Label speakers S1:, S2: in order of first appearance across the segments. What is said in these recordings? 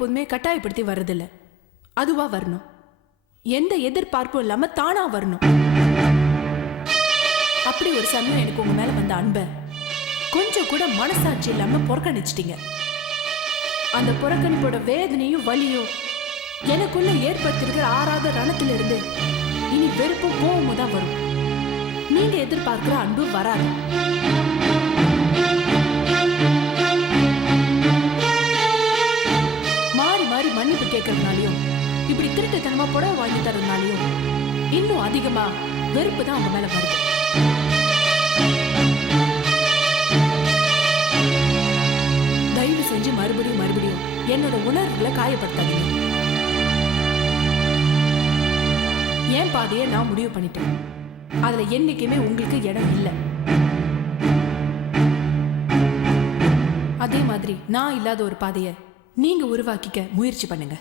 S1: எப்போதுமே கட்டாயப்படுத்தி வர்றதில்ல. அதுவா வரணும். எந்த எதிர்பார்ப்பும் இல்லாம தானா வரணும். அப்படி ஒரு சமயம் எனக்கு உங்க மேல வந்த அன்பை கொஞ்சம் கூட மனசாட்சி இல்லாம புறக்கணிச்சிட்டீங்க. அந்த புறக்கணிப்போட வேதனையும் வலியும் எனக்குள்ள ஏற்படுத்திருக்கிற ஆறாத ரணத்திலிருந்து இனி வெறுப்பும் கோவமும் தான் வரும். நீங்க எதிர்பார்க்கிற அன்பு வராது. கேட்கறதுனாலையும் இப்படி திருட்டுத்தனமா புடவை வாங்கி தரதுனாலயும் இன்னும் அதிகமா வெறுப்பு தான் அவங்க மேல வருது. தயவு செஞ்சு மறுபடியும் மறுபடியும் என்னோட உணர்வுகளை காயப்படுத்தாதீங்க. என் பாதையை நான் முடிவு பண்ணிட்டேன். அதுல என்னைக்குமே உங்களுக்கு இடம் இல்லை. அதே மாதிரி நான் இல்லாத ஒரு பாதையை நீங்க உருவாக்கிக்க முயற்சி பண்ணுங்க.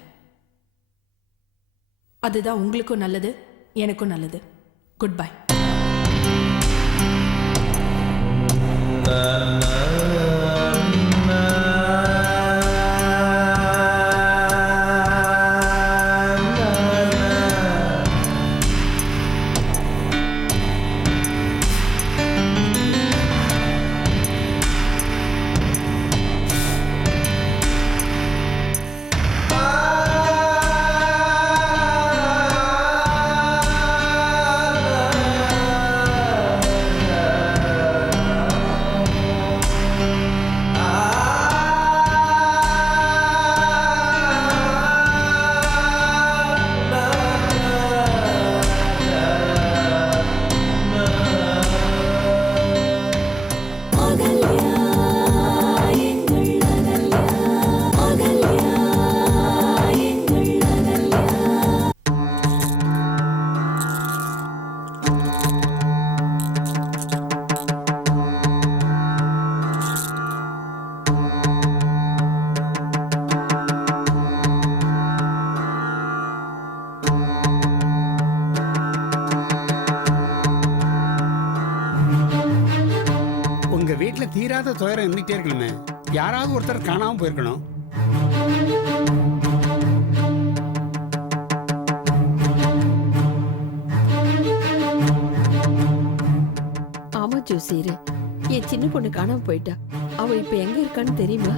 S1: அதுதான் உங்களுக்கும் நல்லது எனக்கும் நல்லது. குட் பை
S2: துயரம் இருந்துட்டே இருக்கணுமே. யாராவது ஒருத்தர் காணாமல் போயிருக்கணும்.
S3: ஆமா ஜோசியரு என் சின்ன பொண்ணு காணாம போயிட்டா. அவ இப்ப எங்க இருக்கான்னு தெரியுமா?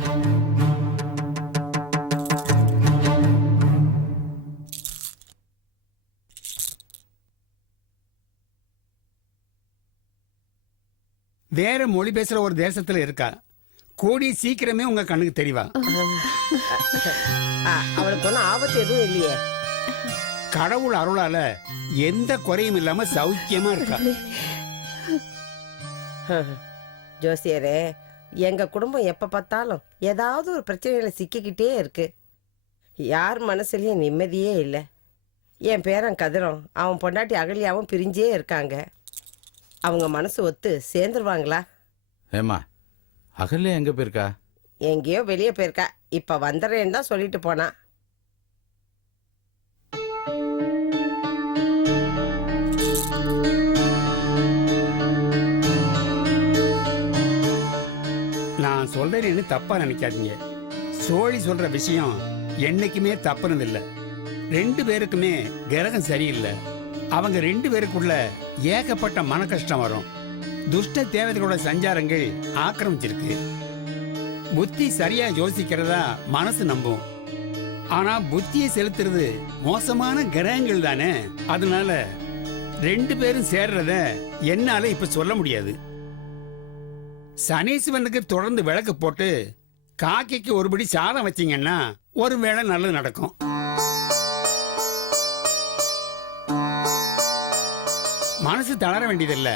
S2: வேற மொழி பேசுற ஒரு தேசத்துல இருக்கா? கூடி சீக்கிரமே உங்க கண்ணுக்கு தெரியவா
S4: அவளுக்கு ஒன்றும் ஆபத்து எதுவும் இல்லையே.
S2: கடவுள் அருளால எந்த குறையும் இல்லாம சௌக்கியமா இருக்கா?
S4: ஜோசியரே எங்க குடும்பம் எப்ப பார்த்தாலும் ஏதாவது ஒரு பிரச்சனையில சிக்கிக்கிட்டே இருக்கு. யார் மனசுலயும் நிம்மதியே இல்லை. என் பேரன் கதிரும் அவன் பொண்டாட்டி அகல்யாவும் பிரிஞ்சே இருக்காங்க. அவங்க மனசு ஒத்து சேர்ந்துருவாங்களா?
S5: ஏம்மா அகல்யா எங்க போயிருக்கா?
S4: எங்கேயோ வெளியே போயிருக்கா. இப்ப வந்துடுறேன்னு தான் சொல்லிட்டு போனா.
S2: நான் சொல்றேன்னு தப்பா நினைக்காதீங்க. சோழி சொல்ற விஷயம் என்னைக்குமே தப்புனது இல்ல ரெண்டு பேருக்குமே கிரகம் சரியில்லை. அவங்க ரெண்டு பேருக்குள்ள ஏகப்பட்ட மன கஷ்டம் வரும். துஷ்ட தேவதைகளோட சஞ்சாரங்கள் ஆக்கிரமிச்சிருக்கு. புத்தி சரியா யோசிக்கிறதா மனசு நம்பும். ஆனா புத்தியை செலுத்துறது மோசமான கிரகங்கள் தானே. அதனால ரெண்டு பேரும் சேர்றத என்னால இப்ப சொல்ல முடியாது. சனீஸ்வரனுக்கு தொடர்ந்து விளக்கு போட்டு காக்கைக்கு ஒருபடி சாதம் வச்சீங்கன்னா ஒருவேளை நல்லது நடக்கும். மனசு தளர வேண்டியதில்ல.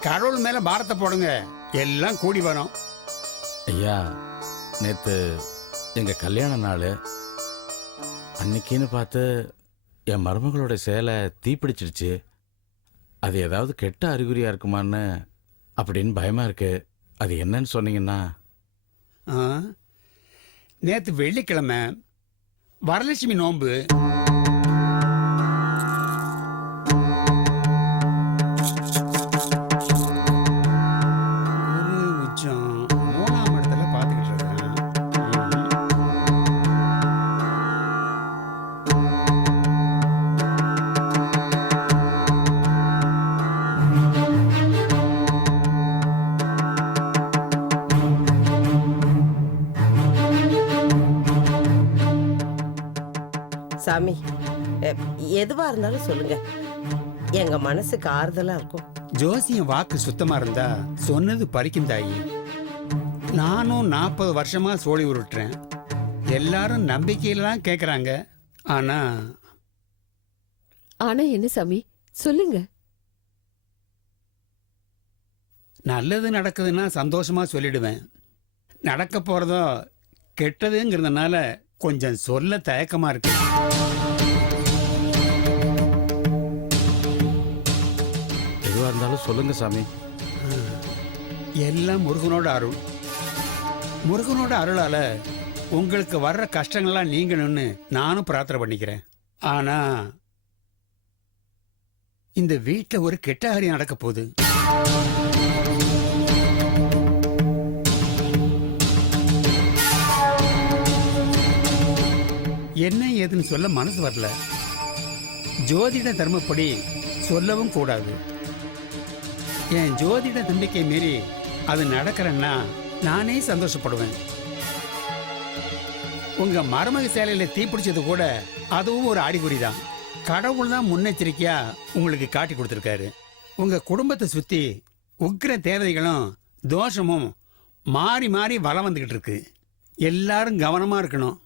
S2: கடவுள் மேல பாரத்தை போடுங்க. எல்லாம் கூடி வரும்.
S5: ஐயா நேத்து எங்க கல்யாண நாள். அன்னைக்குன்னு பார்த்து என் மருமகளோட சேலை தீப்பிடிச்சிடுச்சு அது ஏதாவது கெட்ட அறிகுறியா இருக்குமான்னு அப்படின்னு பயமா இருக்கு. அது என்னன்னு சொன்னீங்கன்னா?
S2: நேத்து வெள்ளிக்கிழமை வரலட்சுமி நோன்பு.
S4: சாமி. எதுவா இருந்தாலும் சொல்லுங்க. எங்க மனசுக்கு ஆறுதலா இருக்கும்.
S2: ஜோசியம் வாக்கு சுத்தமா இருந்தா சொன்னது பறிக்கும் தாயி. நானும் நாற்பது வருஷமா சோழி உருட்டுறேன். எல்லாரும் நம்பிக்கையில தான் கேட்குறாங்க ஆனா
S3: ஆனா என்ன சாமி? சொல்லுங்க.
S2: நல்லது நடக்குதுன்னா சந்தோஷமா சொல்லிடுவேன். நடக்க போறதோ கெட்டதுங்கிறதுனால கொஞ்சம் சொல்ல தயக்கமா இருக்கு.
S5: எதுவாக இருந்தாலும் சொல்லுங்க சாமி.
S2: எல்லாம் முருகனோட அருள். முருகனோட அருளால உங்களுக்கு வர்ற கஷ்டங்கள்லாம் நீங்கணும்னு நானும் பிரார்த்தனை பண்ணிக்கிறேன். ஆனா இந்த வீட்டில் ஒரு கெட்ட காரியம் நடக்க போகுது என்ன ஏதுன்னு சொல்ல மனசு வரல. ஜோதிட தர்மப்படி சொல்லவும் கூடாது. என் ஜோதிட நம்பிக்கை மீறி அது நடக்கிறேன்னா நானே சந்தோஷப்படுவேன். உங்க மருமக சேலையில தீப்பிடிச்சது கூட அதுவும் ஒரு ஆடிக்குறி தான். கடவுள் தான் முன்னெச்சரிக்கையா உங்களுக்கு காட்டி கொடுத்துருக்காரு. உங்க குடும்பத்தை சுத்தி உக்கிர தேவதைகளும் தோஷமும் மாறி மாறி வளம் வந்துகிட்டு இருக்கு. எல்லாரும் கவனமா இருக்கணும்.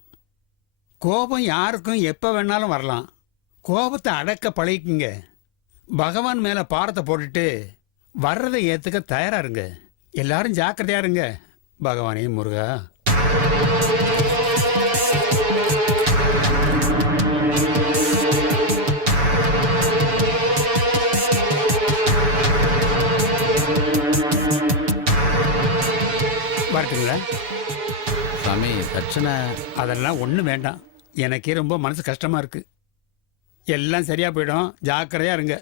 S2: கோபம் யாருக்கும் எப்ப வேணாலும் வரலாம். கோபத்தை அடக்க பழகிக்குங்க. பகவான் மேல பாரத்தை போட்டுட்டு வர்றதை ஏத்துக்க தயாரா இருங்க. எல்லாரும் ஜாக்கிரதையா இருங்க. பகவானே முருகா. வரட்டுங்களா?
S5: சாமி தட்சணை.
S2: அதெல்லாம் ஒன்றும் வேண்டாம். எனக்கே ரொம்ப மனசு கஷ்டமாக இருக்குது எல்லாம் சரியாக போயிடும். ஜாக்கிரதையாக இருங்க.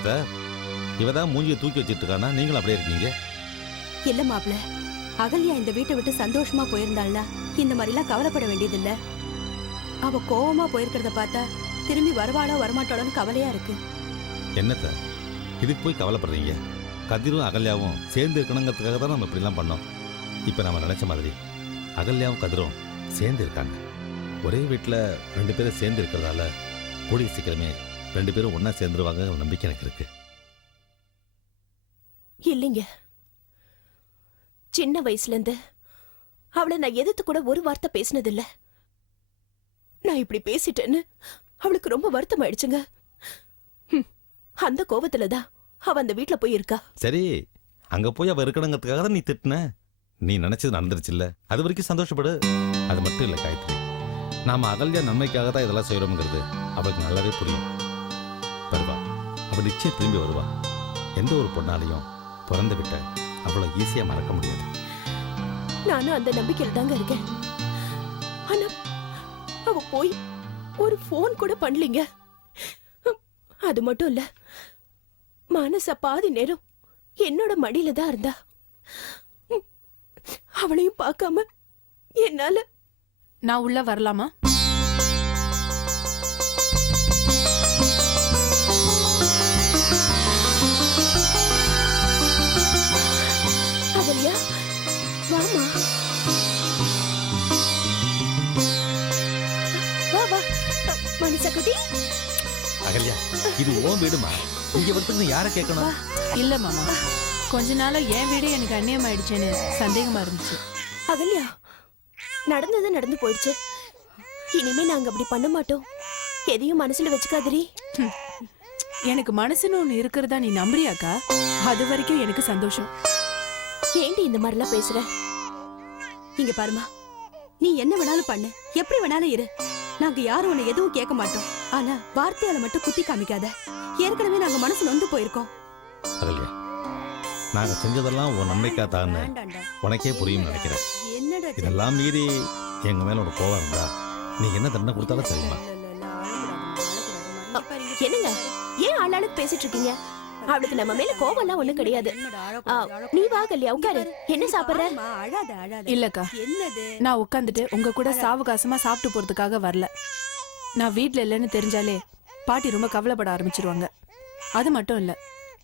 S6: என்னத்த இவ தான் மூஞ்சியை தூக்கி வச்சிட்டு இருக்கானா நீங்களும் அப்படியே இருக்கீங்க.
S7: இல்ல மாப்ள அகல்யா இந்த வீட்டை விட்டு சந்தோஷமா போயிருந்தாள்னா இந்த மாதிரிலாம் கவலைப்பட வேண்டியதில்ல. அவ கோவமா போயிருக்கிறத பார்த்தா திரும்பி வருவாளோ வரமாட்டாளோன்னு கவலையா இருக்கு.
S6: என்னத்த? இதுக்கு போய் கவலைப்படுறீங்க? கதிரும் அகல்யாவும் சேர்ந்து இருக்கணுங்கிறதுக்காக தான் நம்ம இப்படிலாம் பண்ணோம். இப்போ நம்ம நினைச்ச மாதிரி அகல்யாவும் கதிரும் சேர்ந்து இருக்காங்க. ஒரே வீட்டில் ரெண்டு பேரும் சேர்ந்து இருக்கிறதால கூடிய சீக்கிரமே ரெண்டு பேரும் ஒன்றா சேர்ந்துருவாங்க நம்பிக்கை எனக்கு இருக்கு.
S7: இல்லைங்க. சின்ன வயசுல இருந்து அவளை நான் எதிர்த்து கூட ஒரு வார்த்தை பேசினதில்ல. நான் இப்படி பேசிட்டேன்னு அவளுக்கு ரொம்ப வருத்தம் ஆயிடுச்சுங்க அந்த கோபத்துல தான் அவ அந்த வீட்ல போய் இருக்கா
S6: சரி அங்கே போய் அவள் இருக்கணுங்கிறதுக்காக தான் நீ திட்டின. நீ நினச்சது நடந்துருச்சுல்ல? அது வரைக்கும் சந்தோஷப்படு. அது மட்டும் இல்லை காயத்ரி. நாம் அகல்யா நன்மைக்காக தான் இதெல்லாம் செய்கிறோம்ங்கிறது அவளுக்கு நல்லாவே புரியும். அவள் நிச்சயம் திரும்பி வருவா. எந்த ஒரு பொண்ணாலையும் பிறந்து விட்ட அவ்வளோ ஈஸியாக மறக்க முடியாது.
S7: நானும் அந்த நம்பிக்கையில தாங்க இருக்கேன். ஆனா அவ போய் ஒரு ஃபோன் கூட பண்ணலீங்க. அது மட்டும் இல்ல மனச பாதி நேரம் என்னோட மடியில தான் இருந்தா. அவளையும் பார்க்காம என்னால
S1: நான் உள்ள வரலாமா?
S7: மனசா குட்டி
S6: அகல்யா இது ஓன் வீடுமா? இங்கே நீ யாரை கேட்கணும்?
S1: இல்ல மாமா. கொஞ்ச நாளா என் வீடு எனக்கு அந்நியம் ஆயிடுச்சேன்னு சந்தேகமா இருந்துச்சு.
S7: அகல்யா நடந்தது நடந்து போயிடுச்சு. இனிமே நாங்க அப்படி பண்ண மாட்டோம். எதையும் மனசுல வச்சுக்காதரி
S1: எனக்கு மனசுன்னு ஒண்ணு இருக்கிறதா நீ நம்புறியாக்கா? அது வரைக்கும் எனக்கு சந்தோஷம்.
S7: ஏண்டி இந்த மாதிரிலாம் பேசுற? இங்க பாருமா நீ என்ன வேணாலும் பண்ணு. எப்படி வேணாலும் இரு. நாங்க யாரும் உன்னை எதுவும் கேட்க மாட்டோம். ஆனா வார்த்தையால மட்டும் குத்தி காமிக்காத. ஏற்கனவே நாங்க மனசு நொந்து போயிருக்கோம்.
S6: அகல்யா நாங்க செஞ்சதெல்லாம் உன் நன்மைக்கா தான்னு உனக்கே புரியும் நினைக்கிறேன். இதெல்லாம் மீறி எங்க மேல ஒரு கோவம் இருந்தா நீ என்ன தண்டனை கொடுத்தாலும் சரிம்மா.
S7: என்னங்க? ஏன் ஆளாளுக்கு பேசிட்டு இருக்கீங்க? அவளுக்கு நம்ம மேல கோவம் எல்லாம் ஒண்ணும் கிடையாது. நீ வா கல்யா உட்காரு. என்ன சாப்பிடுற?
S1: இல்லக்கா நான் உட்காந்துட்டு உங்க கூட சாவகாசமா சாப்பிட்டு போறதுக்காக வரல. நான் வீட்ல இல்லைன்னு தெரிஞ்சாலே பாட்டி ரொம்ப கவலைப்பட ஆரம்பிச்சிருவாங்க. அது மட்டும் இல்ல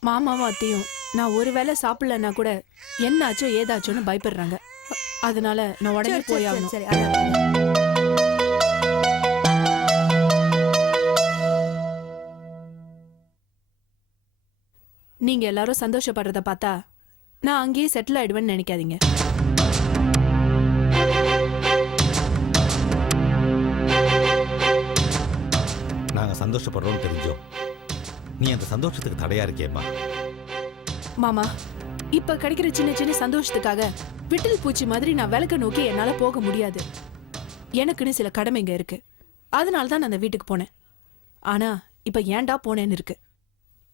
S1: மாமாவும் அத்தையும் நான் ஒருவேளை சாப்பிடலன்னா கூட என்னாச்சோ ஏதாச்சோன்னு பயப்படுறாங்க. அதனால நான் உடனே போய் ஆகணும் நீங்க எல்லாரும் சந்தோஷப்படுறத பார்த்தா நான் அங்கேயே செட்டில் ஆயிடுவேன்னு நினைக்காதீங்க.
S6: நாங்க சந்தோஷப்படுறோம்னு தெரிஞ்சோம். நீ அந்த சந்தோஷத்துக்கு தடையா இருக்கேம்மா
S1: மாமா இப்ப கிடைக்கிற சின்ன சின்ன சந்தோஷத்துக்காக விட்டில் பூச்சி மாதிரி நான் விளக்க நோக்கி என்னால போக முடியாது. எனக்குன்னு சில கடமைங்க இருக்கு. அதனால தான் நான் அந்த வீட்டுக்கு போனேன். ஆனா இப்ப ஏன்டா போனேன்னு இருக்கு.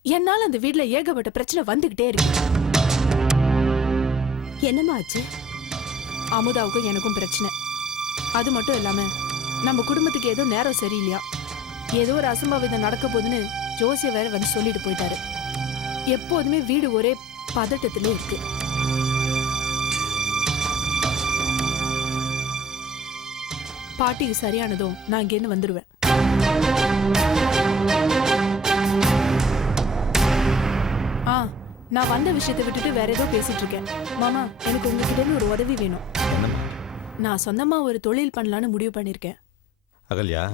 S1: என்னால அந்த வீட்ல ஏகப்பட்ட பிரச்சனை வந்துகிட்டே இருக்கு.
S7: என்னமா ஆச்சு?
S1: அமுதாவுக்கும் எனக்கும் பிரச்சனை. அது மட்டும் இல்லாம நம்ம குடும்பத்துக்கு ஏதோ நேரம் சரியில்லையா? ஏதோ ஒரு அசம்பாவிதம் நடக்க போகுதுன்னு ஜோசிய வேற வந்து சொல்லிட்டு போயிட்டாரு. எப்போதுமே வீடு ஒரே பதட்டத்துல இருக்கு. பாட்டிக்கு சரியானதும் நான் இங்கேருந்து வந்துடுவேன் நான் வந்த விஷயத்தை விட்டுட்டு வேற ஏதோ பேசிட்டு இருக்கேன் மாமா எனக்கு உங்ககிட்ட ஒரு உதவி வேணும்.
S6: என்னம்மா?
S1: நான் சொந்தமா ஒரு தொழில் பண்ணலான்னு முடிவு பண்ணிருக்கேன்.
S6: அகல்யா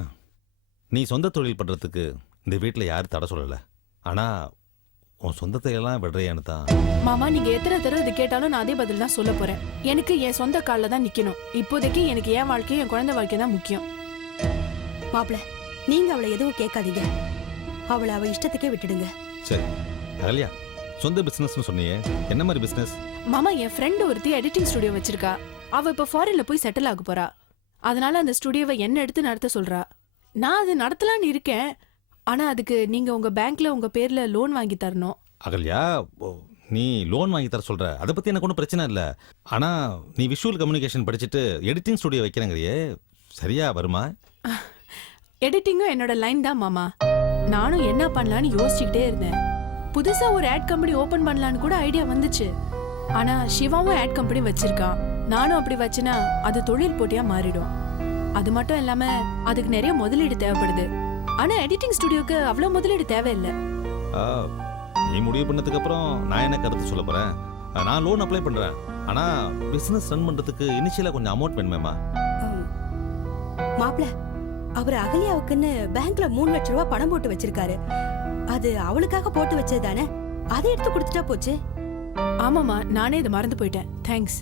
S6: நீ சொந்த தொழில் பண்றதுக்கு இந்த வீட்டில் யாரும் தடை சொல்லல. ஆனா உன் சொந்தத்தை எல்லாம் விடுறியான்னு தான்.
S1: மாமா நீங்க எத்தனை தடவை இது கேட்டாலும் நான் அதே பதில் தான் சொல்ல போறேன். எனக்கு என் சொந்த கால்ல தான் நிக்கணும். இப்போதைக்கு எனக்கு என் வாழ்க்கையும் என் குழந்தை வாழ்க்கை தான் முக்கியம்.
S8: மாப்பிள நீங்க அவளை எதுவும் கேட்காதீங்க. அவளை அவ இஷ்டத்துக்கே விட்டுடுங்க.
S6: சரி அகல்யா சொந்த பிசினஸ்னு சொன்னியே. என்ன மாதிரி பிசினஸ்
S1: மாமா என் ஃப்ரெண்ட் ஒருத்தி எடிட்டிங் ஸ்டுடியோ வச்சிருக்கா. அவ இப்ப ஃபாரின்ல போய் செட்டில் ஆக போறா. அதனால அந்த ஸ்டுடியோவை என்ன எடுத்து நடத்த சொல்றா. நான் அது நடத்தலாம்னு இருக்கேன். ஆனா அதுக்கு நீங்க உங்க பேங்க்ல உங்க பேர்ல லோன் வாங்கி தரணும்.
S6: அகல்யா நீ லோன் வாங்கி தர சொல்ற. அதை பத்தி எனக்கு ஒன்றும் பிரச்சனை இல்லை. ஆனா நீ விஷுவல் கம்யூனிகேஷன் படிச்சுட்டு எடிட்டிங் ஸ்டுடியோ வைக்கிறேங்கிறியே சரியா வருமா?
S1: எடிட்டிங்கும் என்னோட லைன் தான் மாமா. நானும் என்ன பண்ணலான்னு யோசிச்சுக்கிட்டே இருந்தேன். புதுசா ஒரு ஆட் கம்பெனி ஓபன் பண்ணலான்னு கூட ஐடியா வந்துச்சு. ஆனா சிவாவும் ஆட் கம்பெனி வச்சிருக்கான். நானும் அப்படி வச்சேனா அது தொழில் போட்டியா மாறிடும். அது மட்டும் இல்லாம அதுக்கு நிறைய முதலீடு தேவைப்படுது. ஆனா எடிட்டிங் ஸ்டுடியோக்கு அவ்வளவு முதலீடு தேவையில்லை.
S6: ஆ, நீ முடிவு பண்ணதுக்கு அப்புறம் நான் என்ன கருத்து சொல்ல போறேன்? நான் லோன் அப்ளை பண்றேன். ஆனா பிசினஸ் ரன் பண்றதுக்கு இனிஷியலா கொஞ்சம் அமௌண்ட் வேணுமேமா
S8: மாப்பிள அவர் அகல்யாவுக்குன்னு பேங்க்ல மூணு லட்சம் ரூபாய் பணம் போட்டு வச்சிருக்காரு. அது அவளுக்காக போட்டு வச்சது தானே? அதை எடுத்து கொடுத்துட்டா போச்சு.
S1: ஆமாமா நானே இதை மறந்து போயிட்டேன். தேங்க்ஸ்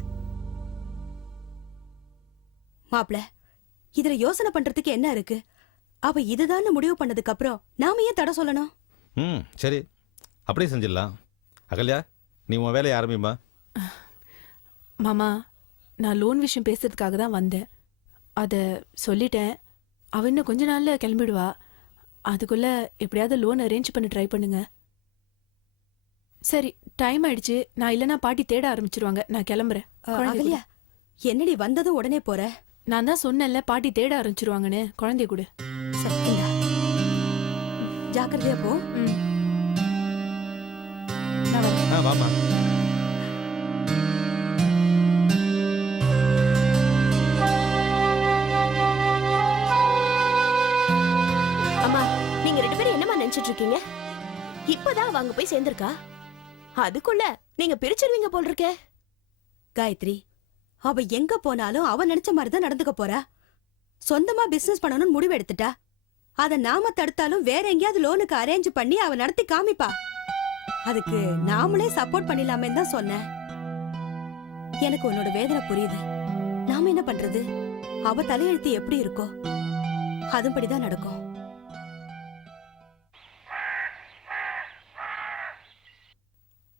S8: மாப்பிள இதுல யோசனை பண்றதுக்கு என்ன இருக்கு? அவ இதுதான் முடிவு பண்ணதுக்கு அப்புறம் நாம ஏன் தடை சொல்லணும்?
S6: ம் சரி. அப்படியே செஞ்சிடலாம். அகல்யா நீ உன் வேலையை ஆரம்பிமா
S1: மாமா நான் லோன் விஷயம் பேசுறதுக்காக தான் வந்தேன். அதை சொல்லிட்டேன். அவ இன்னும் கொஞ்ச நாள்ல கிளம்பிடுவா. அதுக்குள்ள எப்படியாவது லோன் அரேஞ்ச் பண்ண ட்ரை பண்ணுங்க. சரி டைம் ஆயிடுச்சு. நான் இல்லைன்னா பாட்டி தேட ஆரம்பிச்சிருவாங்க. நான் கிளம்புறேன். குழந்தை
S8: அகல்யா என்னடி வந்ததும் உடனே போற?
S1: நான் தான் சொன்னேன்ல பாட்டி தேட ஆரம்பிச்சிருவாங்கன்னு. குழந்தைய கொடு.
S8: சரி, இந்தா. ஜாக்கிரதையா போ.
S1: ம். நான் வரேன்.
S6: ஆ வாமா
S7: இப்பதான் அவ அங்க போய் சேர்ந்திருக்கா? அதுக்குள்ள நீங்க பிரிச்சிருவீங்க போல் இருக்கே
S8: காயத்ரி அவ எங்க போனாலும் அவ நினைச்ச மாதிரி தான் நடந்துக்க போறா. சொந்தமா பிசினஸ் பண்ணணும்னு முடிவு எடுத்துட்டா. அத நாம தடுத்தாலும் வேற எங்கேயாவது லோனுக்கு அரேஞ்ச் பண்ணி அவ நடத்தி காமிப்பா. அதுக்கு நாமளே சப்போர்ட் பண்ணிடலாமே தான் சொன்னேன். எனக்கு உன்னோட வேதனை புரியுது. நாம என்ன பண்றது? அவ தலையெழுத்து எப்படி இருக்கோ? அதுபடிதான் நடக்கும்.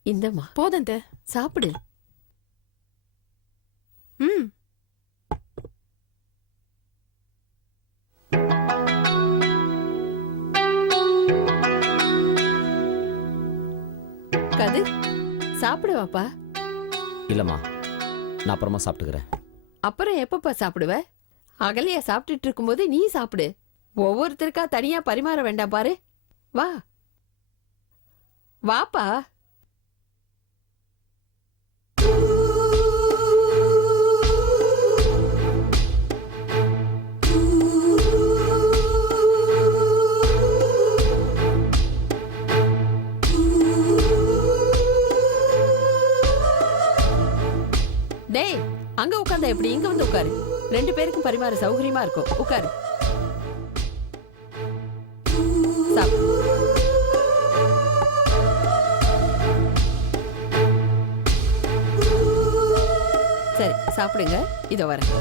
S3: இந்தம்மா.
S1: போதும் தே
S3: சாப்பிடு.
S1: ம்.
S3: கதிர் சாப்பிடுவாப்பா.
S9: இல்லைம்மா நான் அப்புறமா சாப்பிட்டுக்கிறேன்.
S3: அப்புறம் எப்பப்பா சாப்பிடுவ? அகலையா சாப்பிட்டுட்டு இருக்கும்போது நீ சாப்பிடு. ஒவ்வொருத்தருக்கா தனியா பரிமாற வேண்டாம் பாரு. வா. வாப்பா. டேய் அங்க உட்காந்தா எப்படி? இங்க வந்து உட்காரு. ரெண்டு பேருக்கும் பரிமாற சௌகரியமா இருக்கும். உட்காரு. சரி சாப்பிடுங்க. இதோ வரேன்.